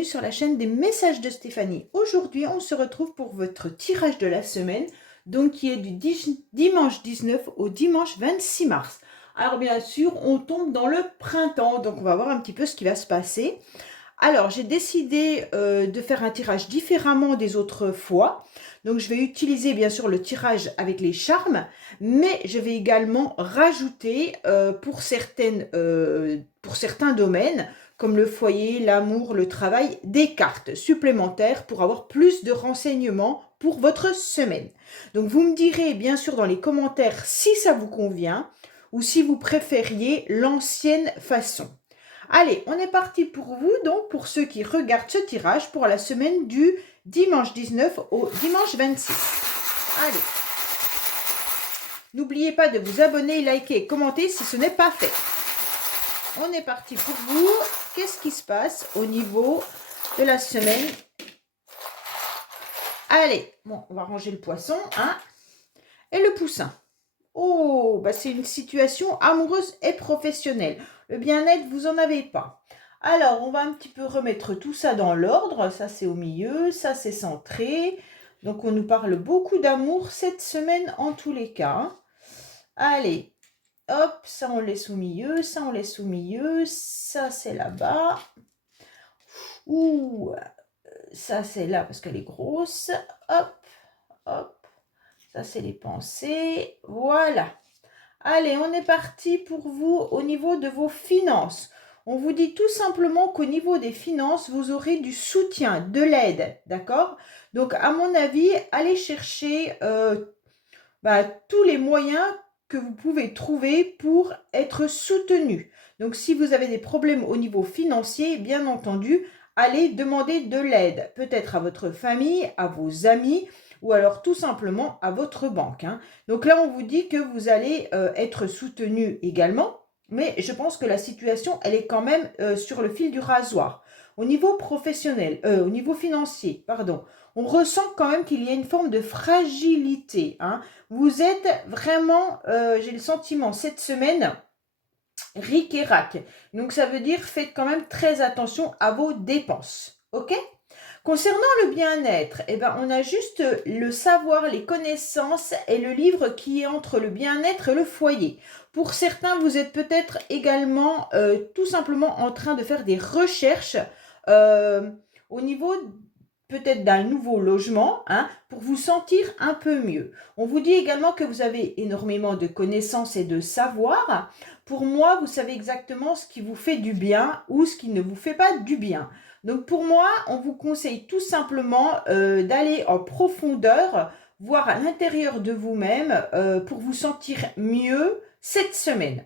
bienvenue sur la chaîne des messages de Stéphanie. Aujourd'hui, on se retrouve pour votre tirage de la semaine, donc qui est du dimanche 19 au dimanche 26 mars. Alors bien sûr, on tombe dans le printemps, donc on va voir un petit peu ce qui va se passer. Alors, j'ai décidé de faire un tirage différemment des autres fois. Donc, je vais utiliser bien sûr le tirage avec les charmes, mais je vais également rajouter pour certains domaines, comme le foyer, l'amour, le travail, des cartes supplémentaires pour avoir plus de renseignements pour votre semaine. Donc, vous me direz bien sûr dans les commentaires si ça vous convient ou si vous préfériez l'ancienne façon. Allez, on est parti pour vous, donc pour ceux qui regardent ce tirage pour la semaine du dimanche 19 au dimanche 26. Allez, n'oubliez pas de vous abonner, liker et commenter si ce n'est pas fait. On est parti pour vous. Qu'est-ce qui se passe au niveau de la semaine? Allez, bon, on va ranger le poisson, hein, et le poussin. Oh, bah c'est une situation amoureuse et professionnelle. Le bien-être, vous n'en avez pas. Alors, on va un petit peu remettre tout ça dans l'ordre. Ça, c'est au milieu. Ça, c'est centré. Donc, on nous parle beaucoup d'amour cette semaine en tous les cas. Allez, hop, ça, on laisse au milieu. Ça, on laisse au milieu. Ça, c'est là-bas. Ouh, ça, c'est là parce qu'elle est grosse. Hop, hop. Ça, c'est les pensées. Voilà. Allez, on est parti pour vous au niveau de vos finances. On vous dit tout simplement qu'au niveau des finances, vous aurez du soutien, de l'aide, d'accord? Donc, à mon avis, allez chercher tous les moyens que vous pouvez trouver pour être soutenu. Donc, si vous avez des problèmes au niveau financier, bien entendu, allez demander de l'aide, peut-être à votre famille, à vos amis, ou alors tout simplement à votre banque. Donc là, on vous dit que vous allez être soutenu également, mais je pense que la situation, elle est quand même sur le fil du rasoir. Au niveau professionnel, au niveau financier, pardon, on ressent quand même qu'il y a une forme de fragilité. Vous êtes vraiment, j'ai le sentiment, cette semaine, ric et rac. Donc ça veut dire, faites quand même très attention à vos dépenses. Ok ? Concernant le bien-être, on a juste le savoir, les connaissances et le livre qui est entre le bien-être et le foyer. Pour certains, vous êtes peut-être également tout simplement en train de faire des recherches au niveau peut-être d'un nouveau logement, pour vous sentir un peu mieux. On vous dit également que vous avez énormément de connaissances et de savoir. Pour moi, vous savez exactement ce qui vous fait du bien ou ce qui ne vous fait pas du bien. Donc pour moi, on vous conseille tout simplement d'aller en profondeur, voir à l'intérieur de vous-même pour vous sentir mieux cette semaine.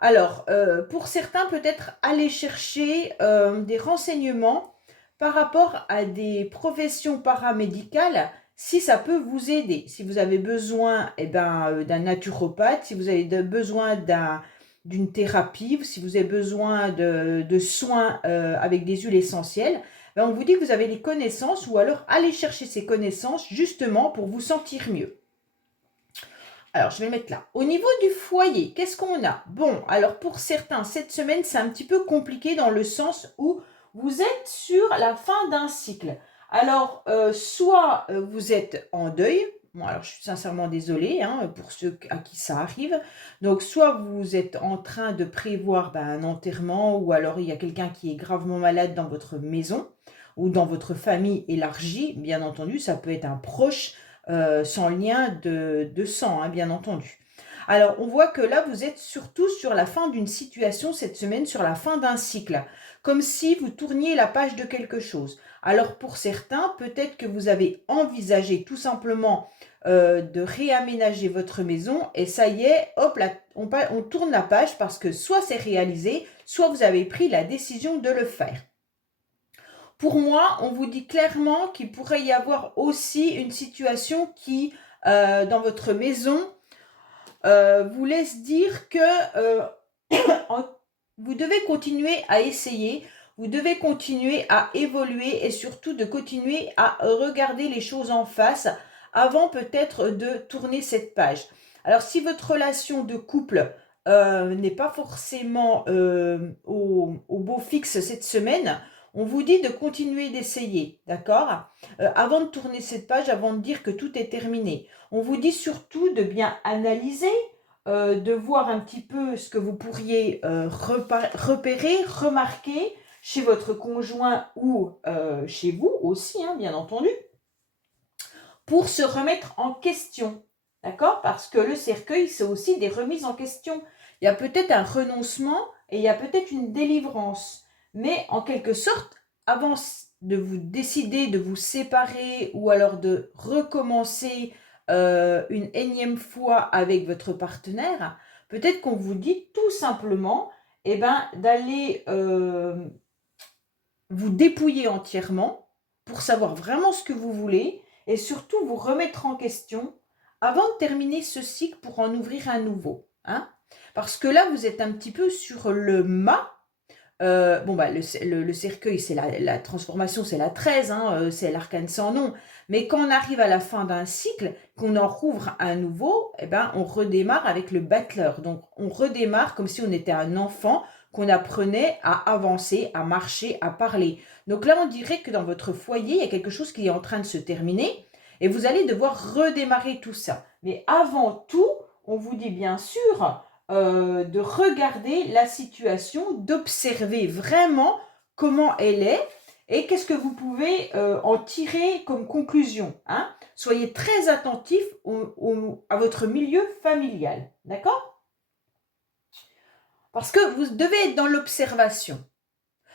Alors, pour certains, peut-être aller chercher des renseignements par rapport à des professions paramédicales, si ça peut vous aider. Si vous avez besoin d'un naturopathe, si vous avez besoin d'une thérapie, si vous avez besoin de soins avec des huiles essentielles, on vous dit que vous avez les connaissances ou alors allez chercher ces connaissances justement pour vous sentir mieux. Alors, je vais le mettre là. Au niveau du foyer, qu'est-ce qu'on a? Bon, alors pour certains, cette semaine, c'est un petit peu compliqué dans le sens où vous êtes sur la fin d'un cycle. Alors, soit vous êtes en deuil. Bon, alors je suis sincèrement désolée pour ceux à qui ça arrive. Donc, soit vous êtes en train de prévoir un enterrement ou alors il y a quelqu'un qui est gravement malade dans votre maison ou dans votre famille élargie. Bien entendu, ça peut être un proche sans lien de sang, bien entendu. Alors, on voit que là, vous êtes surtout sur la fin d'une situation cette semaine, sur la fin d'un cycle, comme si vous tourniez la page de quelque chose. Alors, pour certains, peut-être que vous avez envisagé tout simplement de réaménager votre maison et ça y est, hop, là, on tourne la page parce que soit c'est réalisé, soit vous avez pris la décision de le faire. Pour moi, on vous dit clairement qu'il pourrait y avoir aussi une situation qui, dans votre maison, vous laisse dire que vous devez continuer à essayer, vous devez continuer à évoluer et surtout de continuer à regarder les choses en face avant peut-être de tourner cette page. Alors, si votre relation de couple n'est pas forcément au beau fixe cette semaine, On vous dit de continuer d'essayer, d'accord? Avant de tourner cette page, avant de dire que tout est terminé, on vous dit surtout de bien analyser, de voir un petit peu ce que vous pourriez repérer, remarquer chez votre conjoint ou chez vous aussi, hein, bien entendu, pour se remettre en question, d'accord? Parce que le cercueil, c'est aussi des remises en question. Il y a peut-être un renoncement et il y a peut-être une délivrance. Mais en quelque sorte, avant de vous décider de vous séparer ou alors de recommencer une énième fois avec votre partenaire, peut-être qu'on vous dit tout simplement d'aller vous dépouiller entièrement pour savoir vraiment ce que vous voulez et surtout vous remettre en question avant de terminer ce cycle pour en ouvrir un nouveau. Hein. Parce que là, vous êtes un petit peu sur le mât. Le cercueil, c'est la transformation, c'est la 13, hein, c'est l'arcane sans nom. Mais quand on arrive à la fin d'un cycle, qu'on en rouvre un nouveau, on redémarre avec le battleur. Donc, on redémarre comme si on était un enfant qu'on apprenait à avancer, à marcher, à parler. Donc là, on dirait que dans votre foyer, il y a quelque chose qui est en train de se terminer et vous allez devoir redémarrer tout ça. Mais avant tout, on vous dit bien sûr de regarder la situation, d'observer vraiment comment elle est et qu'est-ce que vous pouvez en tirer comme conclusion. Hein. Soyez très attentif à votre milieu familial. D'accord ? Parce que vous devez être dans l'observation.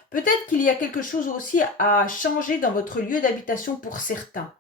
Peut-être qu'il y a quelque chose aussi à changer dans votre lieu d'habitation pour certains.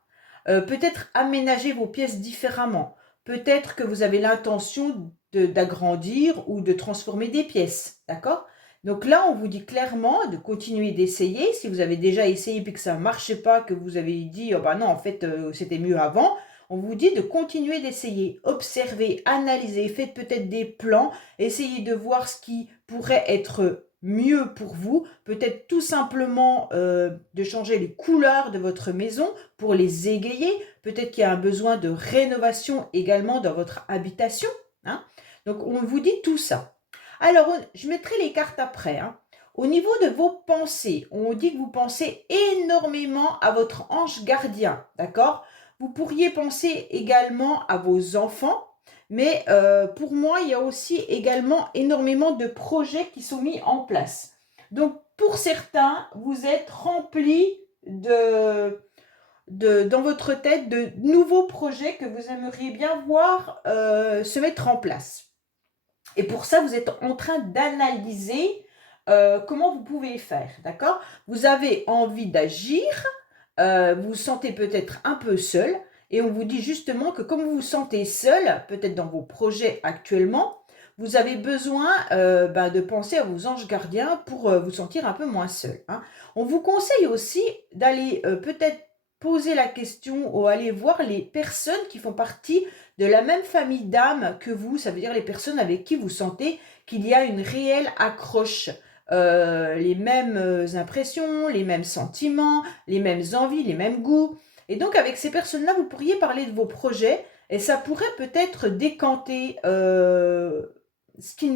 Peut-être aménager vos pièces différemment. Peut-être que vous avez l'intention d'agrandir ou de transformer des pièces. D'accord ? Donc là, on vous dit clairement de continuer d'essayer. Si vous avez déjà essayé et que ça ne marchait pas, que vous avez dit oh non, en fait, c'était mieux avant, on vous dit de continuer d'essayer. Observez, analysez, faites peut-être des plans, essayez de voir ce qui pourrait être mieux pour vous, peut-être tout simplement de changer les couleurs de votre maison pour les égayer, peut-être qu'il y a un besoin de rénovation également dans votre habitation. Hein. Donc on vous dit tout ça. Alors je mettrai les cartes après. Hein. Au niveau de vos pensées, on dit que vous pensez énormément à votre ange gardien, d'accord? Vous pourriez penser également à vos enfants, mais pour moi, il y a aussi également énormément de projets qui sont mis en place. Donc, pour certains, vous êtes remplis dans votre tête de nouveaux projets que vous aimeriez bien voir se mettre en place. Et pour ça, vous êtes en train d'analyser comment vous pouvez faire, d'accord? Vous avez envie d'agir, vous vous sentez peut-être un peu seul, et on vous dit justement que comme vous vous sentez seul, peut-être dans vos projets actuellement, vous avez besoin de penser à vos anges gardiens pour vous sentir un peu moins seul. Hein. On vous conseille aussi d'aller peut-être poser la question ou aller voir les personnes qui font partie de la même famille d'âmes que vous, ça veut dire les personnes avec qui vous sentez qu'il y a une réelle accroche. Les mêmes impressions, les mêmes sentiments, les mêmes envies, les mêmes goûts. Et donc avec ces personnes-là, vous pourriez parler de vos projets et ça pourrait peut-être décanter ce qui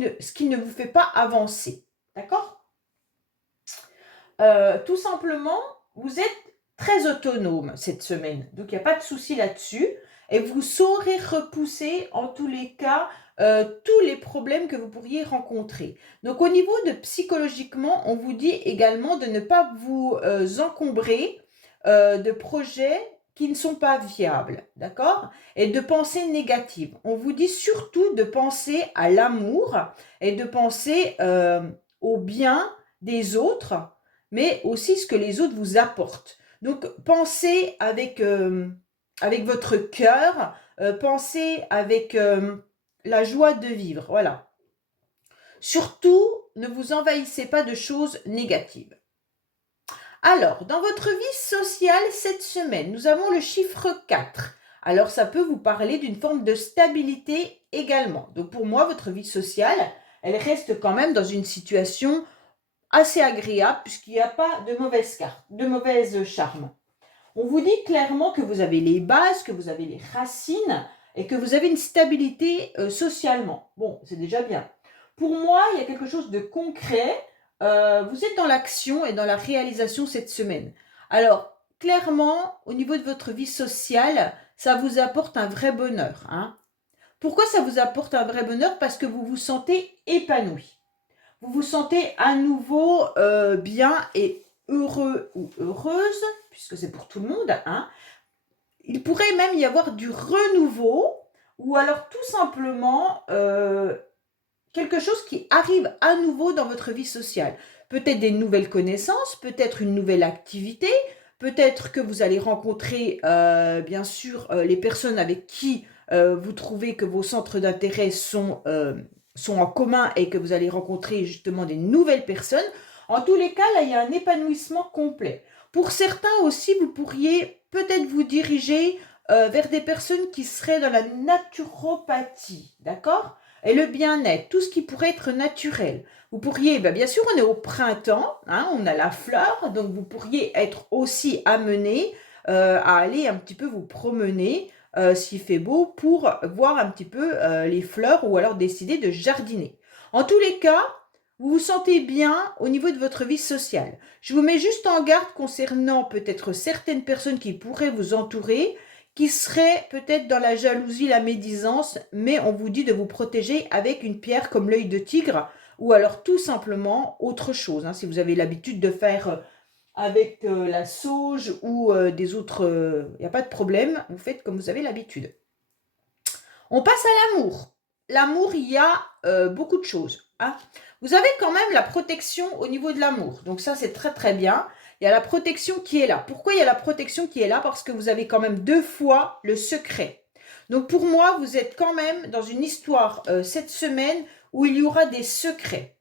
ne vous fait pas avancer. D'accord ? Tout simplement, vous êtes très autonome cette semaine. Donc il n'y a pas de souci là-dessus. Et vous saurez repousser en tous les cas tous les problèmes que vous pourriez rencontrer. Donc au niveau de psychologiquement, on vous dit également de ne pas vous encombrer de projets qui ne sont pas viables, d'accord? Et de pensées négatives. On vous dit surtout de penser à l'amour et de penser au bien des autres, mais aussi ce que les autres vous apportent. Donc pensez avec votre cœur, pensez avec la joie de vivre, voilà. Surtout, ne vous envahissez pas de choses négatives. Alors, dans votre vie sociale cette semaine, nous avons le chiffre 4. Alors, ça peut vous parler d'une forme de stabilité également. Donc, pour moi, votre vie sociale, elle reste quand même dans une situation assez agréable puisqu'il n'y a pas de mauvaises cartes, de mauvaises charmes. On vous dit clairement que vous avez les bases, que vous avez les racines et que vous avez une stabilité socialement. Bon, c'est déjà bien. Pour moi, il y a quelque chose de concret vous êtes dans l'action et dans la réalisation cette semaine. Alors, clairement, au niveau de votre vie sociale, ça vous apporte un vrai bonheur, hein. Pourquoi ça vous apporte un vrai bonheur? Parce que vous vous sentez épanoui. Vous vous sentez à nouveau bien et heureux ou heureuse, puisque c'est pour tout le monde, hein. Il pourrait même y avoir du renouveau, ou alors tout simplement quelque chose qui arrive à nouveau dans votre vie sociale. Peut-être des nouvelles connaissances, peut-être une nouvelle activité, peut-être que vous allez rencontrer, bien sûr, les personnes avec qui vous trouvez que vos centres d'intérêt sont en commun et que vous allez rencontrer justement des nouvelles personnes. En tous les cas, là, il y a un épanouissement complet. Pour certains aussi, vous pourriez peut-être vous diriger vers des personnes qui seraient dans la naturopathie, d'accord? Et le bien-être, tout ce qui pourrait être naturel. Vous pourriez, bien sûr, on est au printemps, hein, on a la fleur, donc vous pourriez être aussi amené à aller un petit peu vous promener s'il fait beau pour voir un petit peu les fleurs ou alors décider de jardiner. En tous les cas, vous vous sentez bien au niveau de votre vie sociale. Je vous mets juste en garde concernant peut-être certaines personnes qui pourraient vous entourer, qui seraient peut-être dans la jalousie, la médisance, mais on vous dit de vous protéger avec une pierre comme l'œil de tigre, ou alors tout simplement autre chose, hein. Si vous avez l'habitude de faire avec la sauge ou des autres, il n'y a pas de problème, vous faites comme vous avez l'habitude. On passe à l'amour. L'amour, il y a beaucoup de choses, hein. Vous avez quand même la protection au niveau de l'amour. Donc ça, c'est très très bien. Il y a la protection qui est là. Pourquoi il y a la protection qui est là? Parce que vous avez quand même 2 fois le secret. Donc pour moi, vous êtes quand même dans une histoire cette semaine où il y aura des secrets.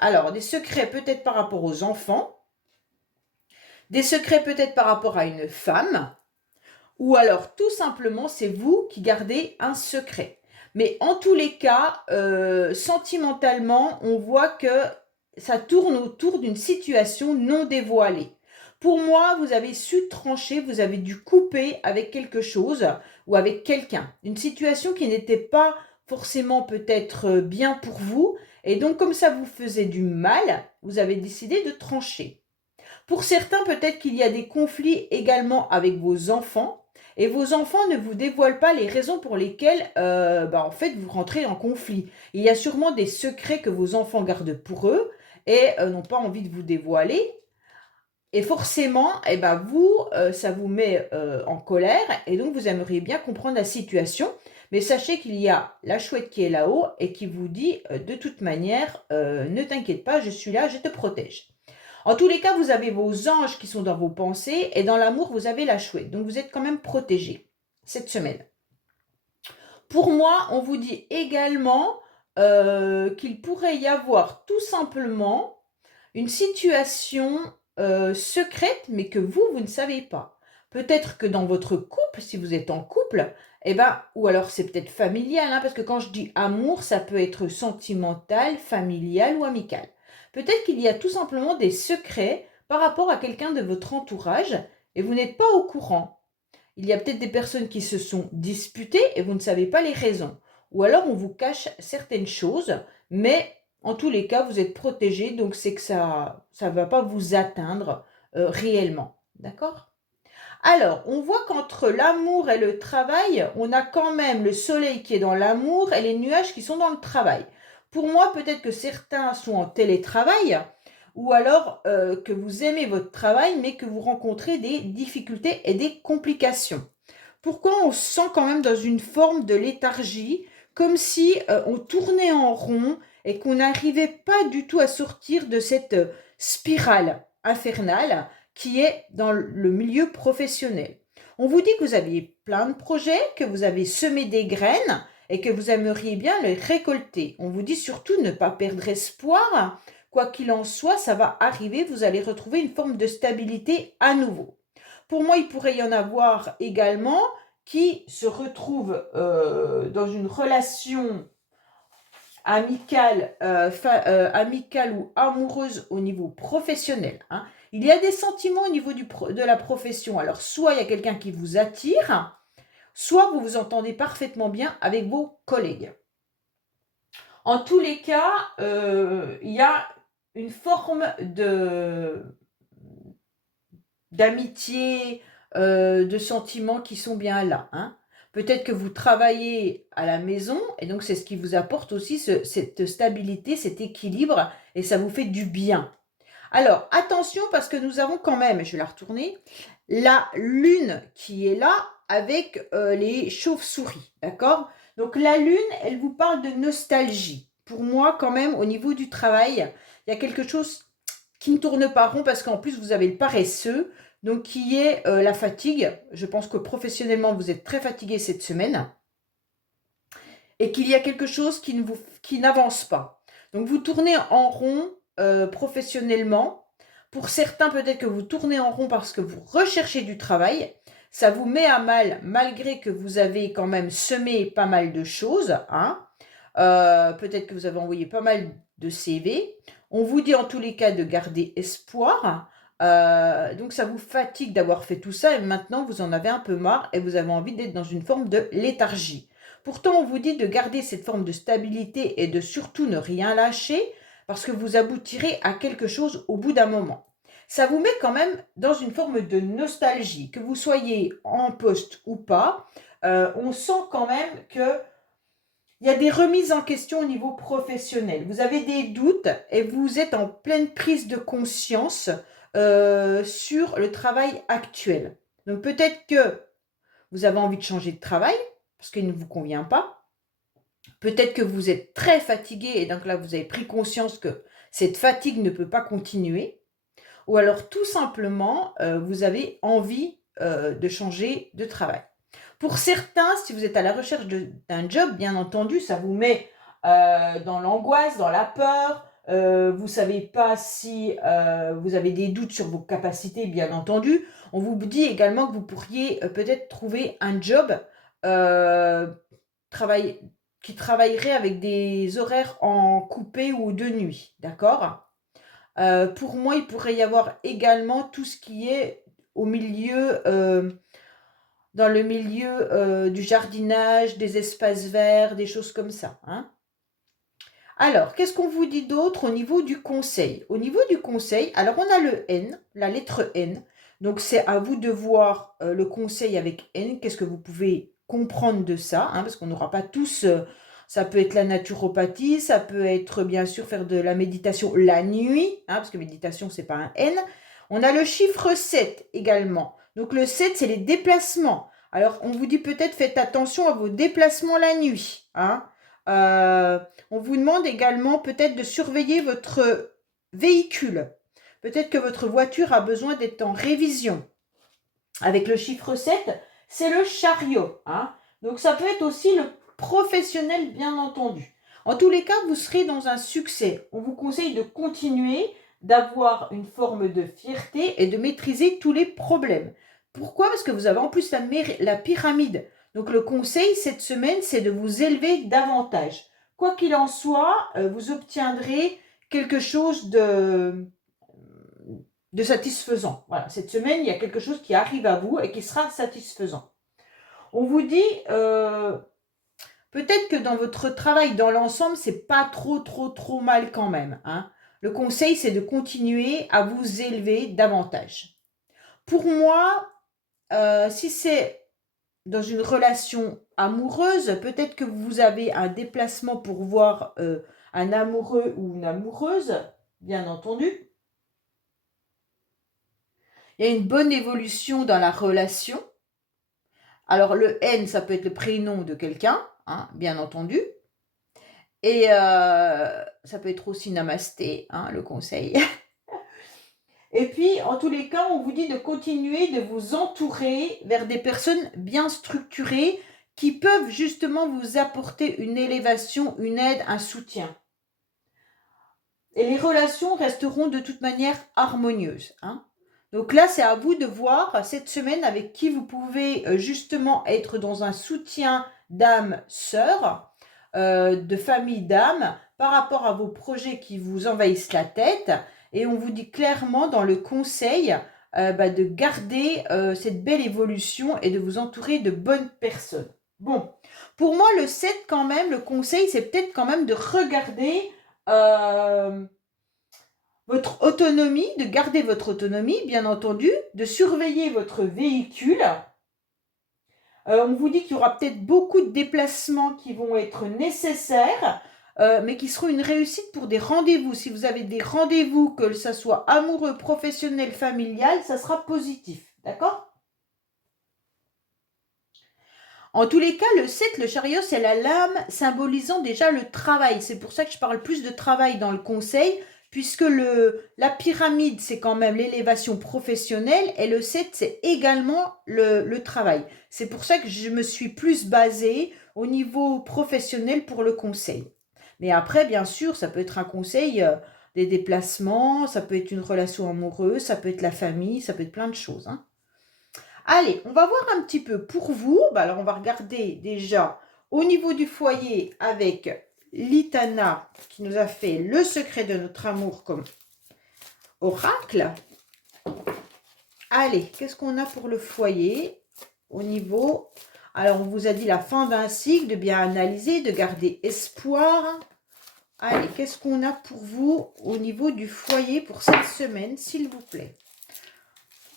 Alors, des secrets peut-être par rapport aux enfants, des secrets peut-être par rapport à une femme, ou alors tout simplement c'est vous qui gardez un secret. Mais en tous les cas, sentimentalement, on voit que ça tourne autour d'une situation non dévoilée. Pour moi, vous avez su trancher, vous avez dû couper avec quelque chose ou avec quelqu'un. Une situation qui n'était pas forcément peut-être bien pour vous. Et donc, comme ça vous faisait du mal, vous avez décidé de trancher. Pour certains, peut-être qu'il y a des conflits également avec vos enfants. Et vos enfants ne vous dévoilent pas les raisons pour lesquelles, en fait, vous rentrez en conflit. Il y a sûrement des secrets que vos enfants gardent pour eux et n'ont pas envie de vous dévoiler. Et forcément, vous, ça vous met en colère et donc vous aimeriez bien comprendre la situation. Mais sachez qu'il y a la chouette qui est là-haut et qui vous dit, de toute manière, ne t'inquiète pas, je suis là, je te protège. En tous les cas, vous avez vos anges qui sont dans vos pensées et dans l'amour, vous avez la chouette. Donc, vous êtes quand même protégé cette semaine. Pour moi, on vous dit également qu'il pourrait y avoir tout simplement une situation secrète, mais que vous ne savez pas. Peut-être que dans votre couple, si vous êtes en couple, ou alors c'est peut-être familial, hein, parce que quand je dis amour, ça peut être sentimental, familial ou amical. Peut-être qu'il y a tout simplement des secrets par rapport à quelqu'un de votre entourage et vous n'êtes pas au courant. Il y a peut-être des personnes qui se sont disputées et vous ne savez pas les raisons. Ou alors on vous cache certaines choses, mais en tous les cas, vous êtes protégé, donc c'est que ça ne va pas vous atteindre réellement. D'accord? Alors, on voit qu'entre l'amour et le travail, on a quand même le soleil qui est dans l'amour et les nuages qui sont dans le travail. Pour moi, peut-être que certains sont en télétravail ou alors que vous aimez votre travail mais que vous rencontrez des difficultés et des complications. Pourquoi on se sent quand même dans une forme de léthargie, comme si on tournait en rond et qu'on n'arrivait pas du tout à sortir de cette spirale infernale qui est dans le milieu professionnel. On vous dit que vous aviez plein de projets, que vous avez semé des graines et que vous aimeriez bien les récolter. On vous dit surtout de ne pas perdre espoir. Quoi qu'il en soit, ça va arriver, vous allez retrouver une forme de stabilité à nouveau. Pour moi, il pourrait y en avoir également qui se retrouvent dans une relation amicale, amicale ou amoureuse au niveau professionnel, hein. Il y a des sentiments au niveau de la profession. Alors, soit il y a quelqu'un qui vous attire, soit vous vous entendez parfaitement bien avec vos collègues. En tous les cas, il y a une forme d'amitié, de sentiments qui sont bien là, hein. Peut-être que vous travaillez à la maison et donc c'est ce qui vous apporte aussi cette stabilité, cet équilibre et ça vous fait du bien. Alors, attention parce que nous avons quand même, je vais la retourner, la lune qui est là avec les chauves-souris, d'accord? Donc la lune, elle vous parle de nostalgie. Pour moi, quand même, au niveau du travail, il y a quelque chose qui ne tourne pas rond parce qu'en plus, vous avez le paresseux, donc qui est la fatigue. Je pense que professionnellement, vous êtes très fatigué cette semaine et qu'il y a quelque chose qui n'avance pas. Donc vous tournez en rond professionnellement. Pour certains, peut-être que vous tournez en rond parce que vous recherchez du travail. Ça vous met à mal malgré que vous avez quand même semé pas mal de choses, hein. Peut-être que vous avez envoyé pas mal de CV. On vous dit en tous les cas de garder espoir. Donc ça vous fatigue d'avoir fait tout ça et maintenant vous en avez un peu marre et vous avez envie d'être dans une forme de léthargie. Pourtant, on vous dit de garder cette forme de stabilité et de surtout ne rien lâcher parce que vous aboutirez à quelque chose au bout d'un moment. Ça vous met quand même dans une forme de nostalgie, que vous soyez en poste ou pas. On sent quand même que il y a des remises en question au niveau professionnel. Vous avez des doutes et vous êtes en pleine prise de conscience sur le travail actuel. Donc peut-être que vous avez envie de changer de travail parce qu'il ne vous convient pas. Peut-être que vous êtes très fatigué et donc là, vous avez pris conscience que cette fatigue ne peut pas continuer. Ou alors tout simplement, vous avez envie de changer de travail. Pour certains, si vous êtes à la recherche d'un job, bien entendu, ça vous met dans l'angoisse, dans la peur. Vous ne savez pas si vous avez des doutes sur vos capacités, bien entendu. On vous dit également que vous pourriez peut-être trouver un job euh, travail, qui travaillerait avec des horaires en coupé ou de nuit, d'accord? Pour moi, il pourrait y avoir également tout ce qui est au milieu, dans le milieu du jardinage, des espaces verts, des choses comme ça, hein. Alors, qu'est-ce qu'on vous dit d'autre au niveau du conseil? Au niveau du conseil, alors on a le N, la lettre N. Donc, c'est à vous de voir le conseil avec N. Qu'est-ce que vous pouvez comprendre de ça, hein, parce qu'on n'aura pas tous. Ça peut être la naturopathie, ça peut être bien sûr faire de la méditation la nuit, hein, parce que méditation, c'est pas un N. On a le chiffre 7 également. Donc, le 7, c'est les déplacements. Alors, on vous dit peut-être faites attention à vos déplacements la nuit, hein. Euh, on vous demande également peut-être de surveiller votre véhicule. Peut-être que votre voiture a besoin d'être en révision. Avec le chiffre 7, c'est le chariot, hein. Donc ça peut être aussi le professionnel, bien entendu. En tous les cas, vous serez dans un succès. On vous conseille de continuer, d'avoir une forme de fierté et de maîtriser tous les problèmes. Pourquoi? Parce que vous avez en plus la pyramide. Donc le conseil cette semaine, c'est de vous élever davantage. Quoi qu'il en soit, vous obtiendrez quelque chose de satisfaisant. Voilà, cette semaine, il y a quelque chose qui arrive à vous et qui sera satisfaisant. On vous dit, peut-être que dans votre travail, dans l'ensemble, c'est pas trop mal quand même, hein. Le conseil, c'est de continuer à vous élever davantage. Pour moi, si c'est dans une relation amoureuse, peut-être que vous avez un déplacement pour voir un amoureux ou une amoureuse, bien entendu. Il y a une bonne évolution dans la relation. Alors le N, ça peut être le prénom de quelqu'un, hein, bien entendu. Et ça peut être aussi namasté, hein, le conseil. Et puis, en tous les cas, on vous dit de continuer de vous entourer vers des personnes bien structurées qui peuvent justement vous apporter une élévation, une aide, un soutien. Et les relations resteront de toute manière harmonieuses, hein. Donc là, c'est à vous de voir cette semaine avec qui vous pouvez justement être dans un soutien d'âme sœur, de famille d'âme, par rapport à vos projets qui vous envahissent la tête. Et on vous dit clairement dans le conseil de garder cette belle évolution et de vous entourer de bonnes personnes. Bon, pour moi, le 7 quand même, le conseil, c'est peut-être quand même de regarder... euh, votre autonomie, de garder votre autonomie, bien entendu, de surveiller votre véhicule. On vous dit qu'il y aura peut-être beaucoup de déplacements qui vont être nécessaires, mais qui seront une réussite pour des rendez-vous. Si vous avez des rendez-vous, que ça soit amoureux, professionnel, familial, ça sera positif. D'accord ? En tous les cas, le 7, le chariot, c'est la lame symbolisant déjà le travail. C'est pour ça que je parle plus de travail dans le conseil, puisque la pyramide, c'est quand même l'élévation professionnelle, et le 7, c'est également le travail. C'est pour ça que je me suis plus basée au niveau professionnel pour le conseil. Mais après, bien sûr, ça peut être un conseil des déplacements, ça peut être une relation amoureuse, ça peut être la famille, ça peut être plein de choses, hein. Allez, on va voir un petit peu pour vous. Alors, on va regarder déjà au niveau du foyer avec Litana qui nous a fait le secret de notre amour comme oracle. Allez, qu'est-ce qu'on a pour le foyer au niveau... Alors, on vous a dit la fin d'un cycle, de bien analyser, de garder espoir. Allez, qu'est-ce qu'on a pour vous au niveau du foyer pour cette semaine, s'il vous plaît?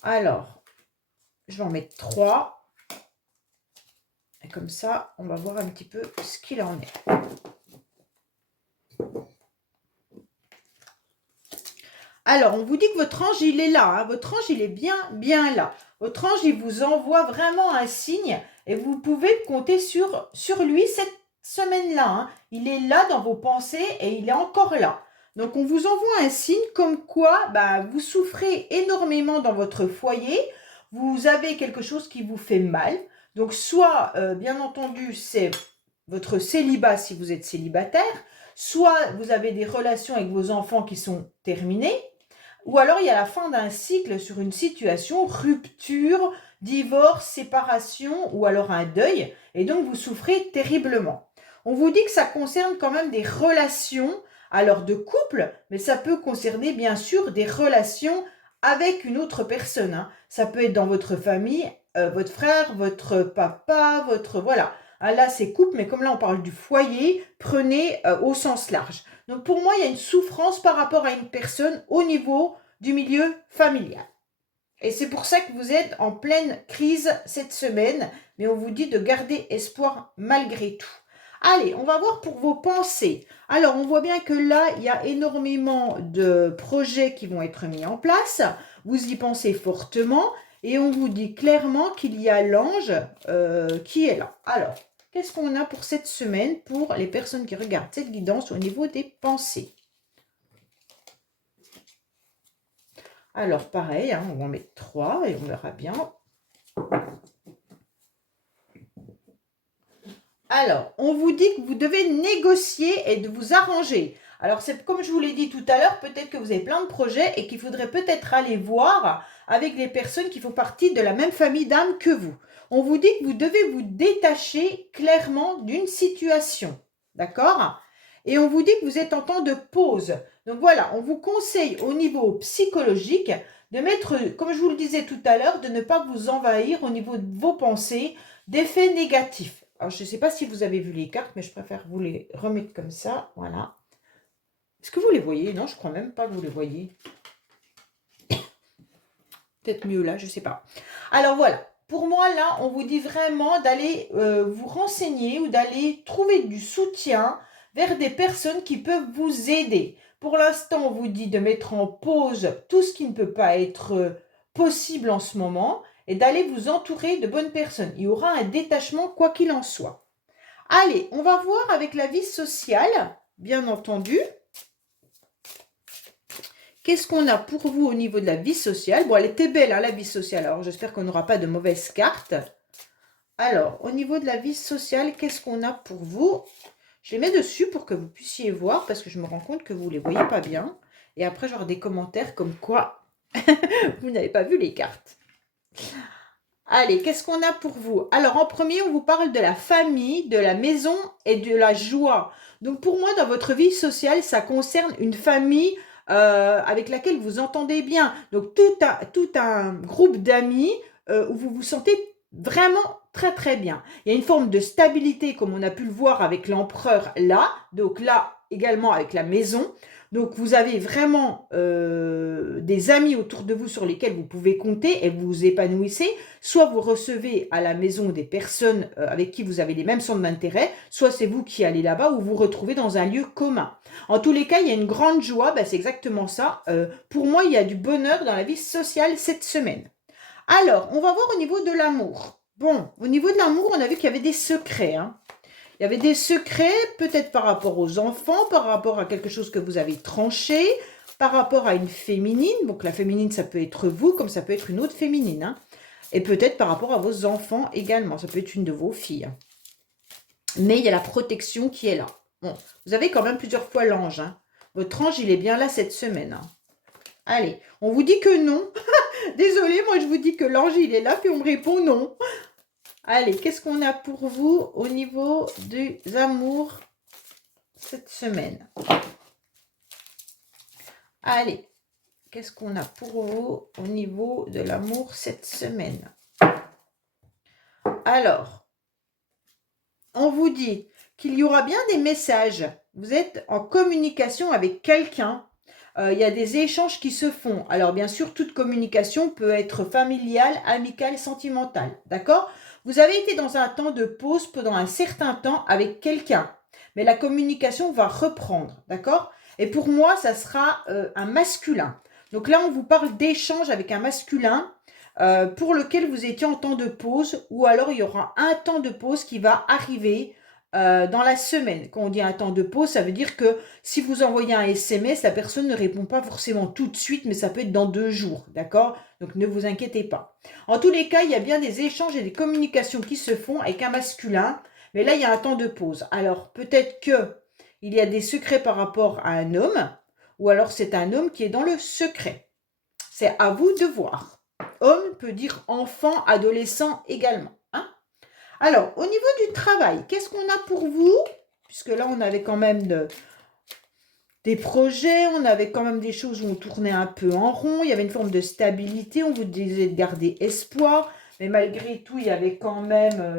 Alors, je vais en mettre 3. Et comme ça, on va voir un petit peu ce qu'il en est. Alors, on vous dit que votre ange, il est là. Hein. Votre ange, il est bien là. Votre ange, il vous envoie vraiment un signe et vous pouvez compter sur lui cette semaine-là. Hein. Il est là dans vos pensées et il est encore là. Donc, on vous envoie un signe comme quoi vous souffrez énormément dans votre foyer. Vous avez quelque chose qui vous fait mal. Donc, soit, bien entendu, c'est votre célibat si vous êtes célibataire. Soit vous avez des relations avec vos enfants qui sont terminées. Ou alors, il y a la fin d'un cycle sur une situation, rupture, divorce, séparation ou alors un deuil. Et donc, vous souffrez terriblement. On vous dit que ça concerne quand même des relations, alors de couple, mais ça peut concerner bien sûr des relations avec une autre personne. Hein. Ça peut être dans votre famille, votre frère, votre papa, votre... Voilà. Ah, là, c'est couple, mais comme là, on parle du foyer, prenez au sens large. Donc, pour moi, il y a une souffrance par rapport à une personne au niveau du milieu familial. Et c'est pour ça que vous êtes en pleine crise cette semaine, mais on vous dit de garder espoir malgré tout. Allez, on va voir pour vos pensées. Alors, on voit bien que là, il y a énormément de projets qui vont être mis en place. Vous y pensez fortement et on vous dit clairement qu'il y a l'ange qui est là. Alors, qu'est-ce qu'on a pour cette semaine pour les personnes qui regardent cette guidance au niveau des pensées? Alors, pareil, hein, on va en mettre 3 et on verra bien. Alors, on vous dit que vous devez négocier et de vous arranger. Alors, c'est comme je vous l'ai dit tout à l'heure, peut-être que vous avez plein de projets et qu'il faudrait peut-être aller voir avec les personnes qui font partie de la même famille d'âme que vous. On vous dit que vous devez vous détacher clairement d'une situation. D'accord? Et on vous dit que vous êtes en temps de pause. Donc voilà, on vous conseille au niveau psychologique de mettre, comme je vous le disais tout à l'heure, de ne pas vous envahir au niveau de vos pensées d'effets négatifs. Alors, je ne sais pas si vous avez vu les cartes, mais je préfère vous les remettre comme ça. Voilà. Est-ce que vous les voyez? Non, je ne crois même pas que vous les voyez. Peut-être mieux là, je ne sais pas. Alors voilà. Pour moi, là, on vous dit vraiment d'aller vous renseigner ou d'aller trouver du soutien vers des personnes qui peuvent vous aider. Pour l'instant, on vous dit de mettre en pause tout ce qui ne peut pas être possible en ce moment et d'aller vous entourer de bonnes personnes. Il y aura un détachement quoi qu'il en soit. Allez, on va voir avec la vie sociale, bien entendu. Qu'est-ce qu'on a pour vous au niveau de la vie sociale? Bon, elle était belle, hein, la vie sociale. Alors, j'espère qu'on n'aura pas de mauvaises cartes. Alors, au niveau de la vie sociale, qu'est-ce qu'on a pour vous? Je les mets dessus pour que vous puissiez voir, parce que je me rends compte que vous ne les voyez pas bien. Et après, j'aurai des commentaires comme quoi vous n'avez pas vu les cartes. Allez, qu'est-ce qu'on a pour vous? Alors, en premier, on vous parle de la famille, de la maison et de la joie. Donc, pour moi, dans votre vie sociale, ça concerne une famille avec laquelle vous entendez bien. Donc, tout un groupe d'amis où vous vous sentez vraiment très, très bien. Il y a une forme de stabilité, comme on a pu le voir avec l'empereur là. Donc, là, également avec la maison. Donc, vous avez vraiment des amis autour de vous sur lesquels vous pouvez compter et vous vous épanouissez. Soit vous recevez à la maison des personnes avec qui vous avez les mêmes centres d'intérêt, soit c'est vous qui allez là-bas ou vous vous retrouvez dans un lieu commun. En tous les cas, il y a une grande joie, ben, c'est exactement ça. Pour moi, il y a du bonheur dans la vie sociale cette semaine. Alors, on va voir au niveau de l'amour. Bon, au niveau de l'amour, on a vu qu'il y avait des secrets, hein. Il y avait des secrets, peut-être par rapport aux enfants, par rapport à quelque chose que vous avez tranché, par rapport à une féminine. Donc la féminine, ça peut être vous, comme ça peut être une autre féminine, hein. Et peut-être par rapport à vos enfants également. Ça peut être une de vos filles. Mais il y a la protection qui est là. Bon, vous avez quand même plusieurs fois l'ange, hein. Votre ange, il est bien là cette semaine, hein. Allez, on vous dit que non. Désolée, moi je vous dis que l'ange, il est là, puis on me répond non. Allez, qu'est-ce qu'on a pour vous au niveau des amours cette semaine? Allez, qu'est-ce qu'on a pour vous au niveau de l'amour cette semaine? Alors, on vous dit qu'il y aura bien des messages. Vous êtes en communication avec quelqu'un. Il y a des échanges qui se font. Alors, bien sûr, toute communication peut être familiale, amicale, sentimentale. D'accord? Vous avez été dans un temps de pause pendant un certain temps avec quelqu'un. Mais la communication va reprendre. D'accord? Et pour moi, ça sera un masculin. Donc là, on vous parle d'échange avec un masculin pour lequel vous étiez en temps de pause. Ou alors, il y aura un temps de pause qui va arriver dans la semaine. Quand on dit un temps de pause, ça veut dire que si vous envoyez un SMS, la personne ne répond pas forcément tout de suite, mais ça peut être dans 2 jours, d'accord? Donc ne vous inquiétez pas. En tous les cas, il y a bien des échanges et des communications qui se font avec un masculin, mais là, il y a un temps de pause. Alors peut-être que il y a des secrets par rapport à un homme, ou alors c'est un homme qui est dans le secret. C'est à vous de voir. Homme peut dire enfant, adolescent également, hein? Alors, au niveau du travail, qu'est-ce qu'on a pour vous? Puisque là, on avait quand même des projets, on avait quand même des choses où on tournait un peu en rond, il y avait une forme de stabilité, on vous disait de garder espoir, mais malgré tout, il y avait quand même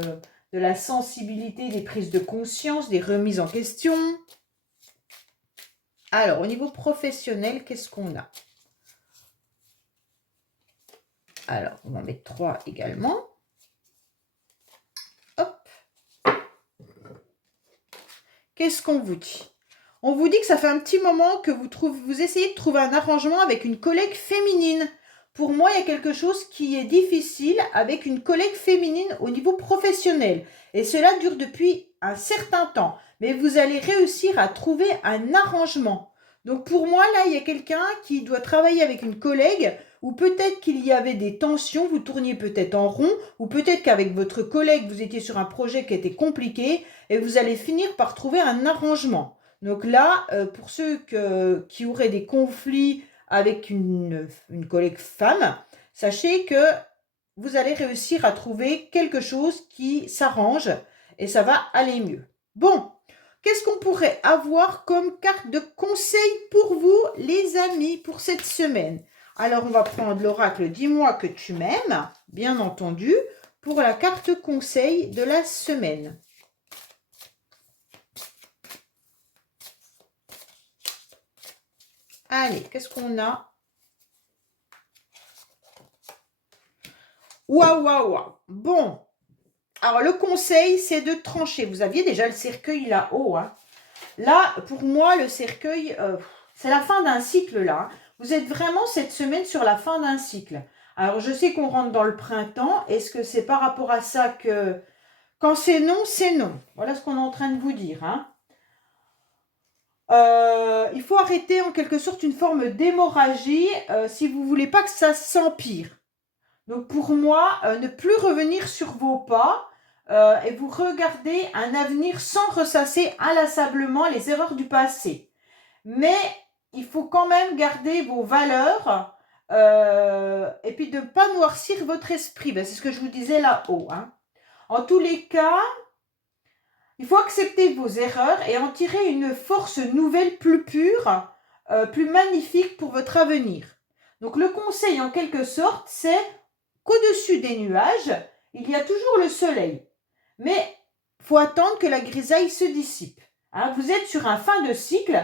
de la sensibilité, des prises de conscience, des remises en question. Alors, au niveau professionnel, qu'est-ce qu'on a? Alors, on va en mettre 3 également. Hop. Qu'est-ce qu'on vous dit? On vous dit que ça fait un petit moment que vous essayez de trouver un arrangement avec une collègue féminine. Pour moi, il y a quelque chose qui est difficile avec une collègue féminine au niveau professionnel. Et cela dure depuis un certain temps. Mais vous allez réussir à trouver un arrangement. Donc pour moi, là, il y a quelqu'un qui doit travailler avec une collègue, ou peut-être qu'il y avait des tensions, vous tourniez peut-être en rond, ou peut-être qu'avec votre collègue, vous étiez sur un projet qui était compliqué, et vous allez finir par trouver un arrangement. Donc là, pour ceux qui auraient des conflits avec une collègue femme, sachez que vous allez réussir à trouver quelque chose qui s'arrange et ça va aller mieux. Bon, qu'est-ce qu'on pourrait avoir comme carte de conseil pour vous, les amis, pour cette semaine? Alors, on va prendre l'oracle « Dis-moi que tu m'aimes », bien entendu, pour la carte conseil de la semaine. Allez, qu'est-ce qu'on a? Waouh, waouh, waouh. Bon. Alors, le conseil, c'est de trancher. Vous aviez déjà le cercueil là-haut, hein. Là, pour moi, le cercueil, c'est la fin d'un cycle, là. Vous êtes vraiment cette semaine sur la fin d'un cycle. Alors, je sais qu'on rentre dans le printemps. Est-ce que c'est par rapport à ça que... Quand c'est non, c'est non. Voilà ce qu'on est en train de vous dire, hein. Il faut arrêter en quelque sorte une forme d'hémorragie si vous ne voulez pas que ça s'empire. Donc pour moi, ne plus revenir sur vos pas et vous regarder un avenir sans ressasser inlassablement les erreurs du passé. Mais il faut quand même garder vos valeurs et puis de ne pas noircir votre esprit. Ben, c'est ce que je vous disais là-haut, hein. En tous les cas, il faut accepter vos erreurs et en tirer une force nouvelle, plus pure, plus magnifique pour votre avenir. Donc le conseil en quelque sorte, c'est qu'au-dessus des nuages, il y a toujours le soleil. Mais il faut attendre que la grisaille se dissipe. Hein, vous êtes sur un fin de cycle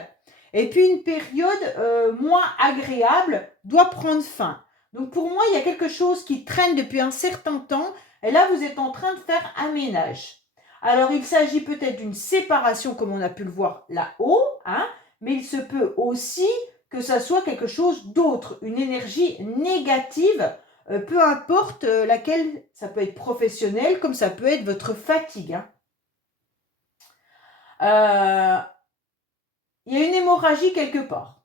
Et puis une période moins agréable doit prendre fin. Donc pour moi, il y a quelque chose qui traîne depuis un certain temps. Et là, vous êtes en train de faire un ménage. Alors, il s'agit peut-être d'une séparation, comme on a pu le voir là-haut, hein, mais il se peut aussi que ça soit quelque chose d'autre, une énergie négative, peu importe laquelle, ça peut être professionnel, comme ça peut être votre fatigue. Hein. Il y a une hémorragie quelque part.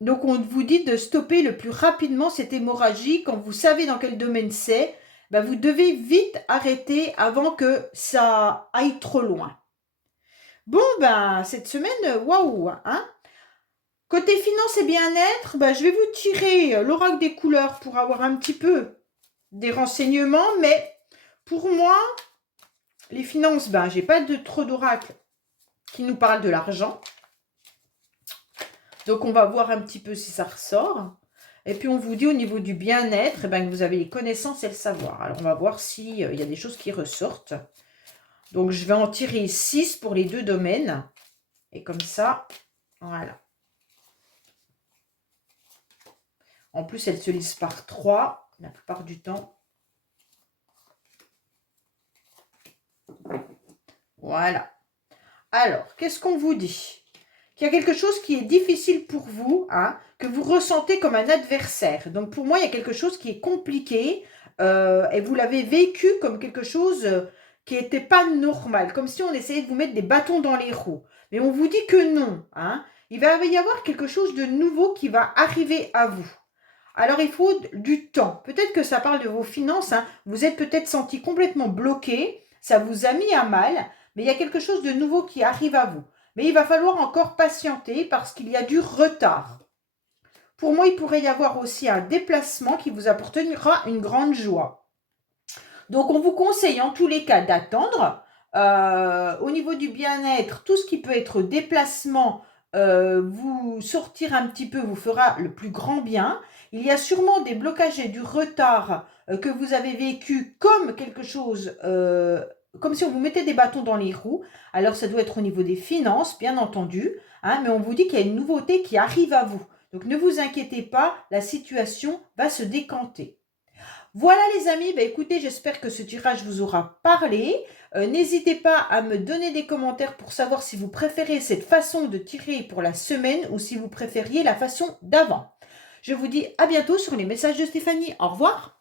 Donc, on vous dit de stopper le plus rapidement cette hémorragie. Quand vous savez dans quel domaine c'est, ben vous devez vite arrêter avant que ça aille trop loin. Bon, ben, cette semaine, waouh, hein. Côté finance et bien-être, ben, je vais vous tirer l'oracle des couleurs pour avoir un petit peu des renseignements, mais pour moi, les finances, ben, j'ai pas de trop d'oracle qui nous parle de l'argent. Donc, on va voir un petit peu si ça ressort. Et puis, on vous dit au niveau du bien-être, eh ben, que vous avez les connaissances et le savoir. Alors, on va voir s'il y a des choses qui ressortent. Donc, je vais en tirer 6 pour les deux domaines. Et comme ça, voilà. En plus, elles se lisent par 3 la plupart du temps. Voilà. Alors, qu'est-ce qu'on vous dit? Qu'il y a quelque chose qui est difficile pour vous, hein, que vous ressentez comme un adversaire. Donc, pour moi, il y a quelque chose qui est compliqué et vous l'avez vécu comme quelque chose qui n'était pas normal, comme si on essayait de vous mettre des bâtons dans les roues. Mais on vous dit que non. Hein. Il va y avoir quelque chose de nouveau qui va arriver à vous. Alors, il faut du temps. Peut-être que ça parle de vos finances. Hein. Vous êtes peut-être senti complètement bloqué. Ça vous a mis à mal. Mais il y a quelque chose de nouveau qui arrive à vous. Mais il va falloir encore patienter parce qu'il y a du retard. Pour moi, il pourrait y avoir aussi un déplacement qui vous apportera une grande joie. Donc, on vous conseille en tous les cas d'attendre. Au niveau du bien-être, tout ce qui peut être déplacement, vous sortir un petit peu vous fera le plus grand bien. Il y a sûrement des blocages et du retard que vous avez vécu comme quelque chose, comme si on vous mettait des bâtons dans les roues. Alors, ça doit être au niveau des finances, bien entendu, hein, mais on vous dit qu'il y a une nouveauté qui arrive à vous. Donc, ne vous inquiétez pas, la situation va se décanter. Voilà les amis, bah écoutez, j'espère que ce tirage vous aura parlé. N'hésitez pas à me donner des commentaires pour savoir si vous préférez cette façon de tirer pour la semaine ou si vous préfériez la façon d'avant. Je vous dis à bientôt sur les messages de Stéphanie. Au revoir.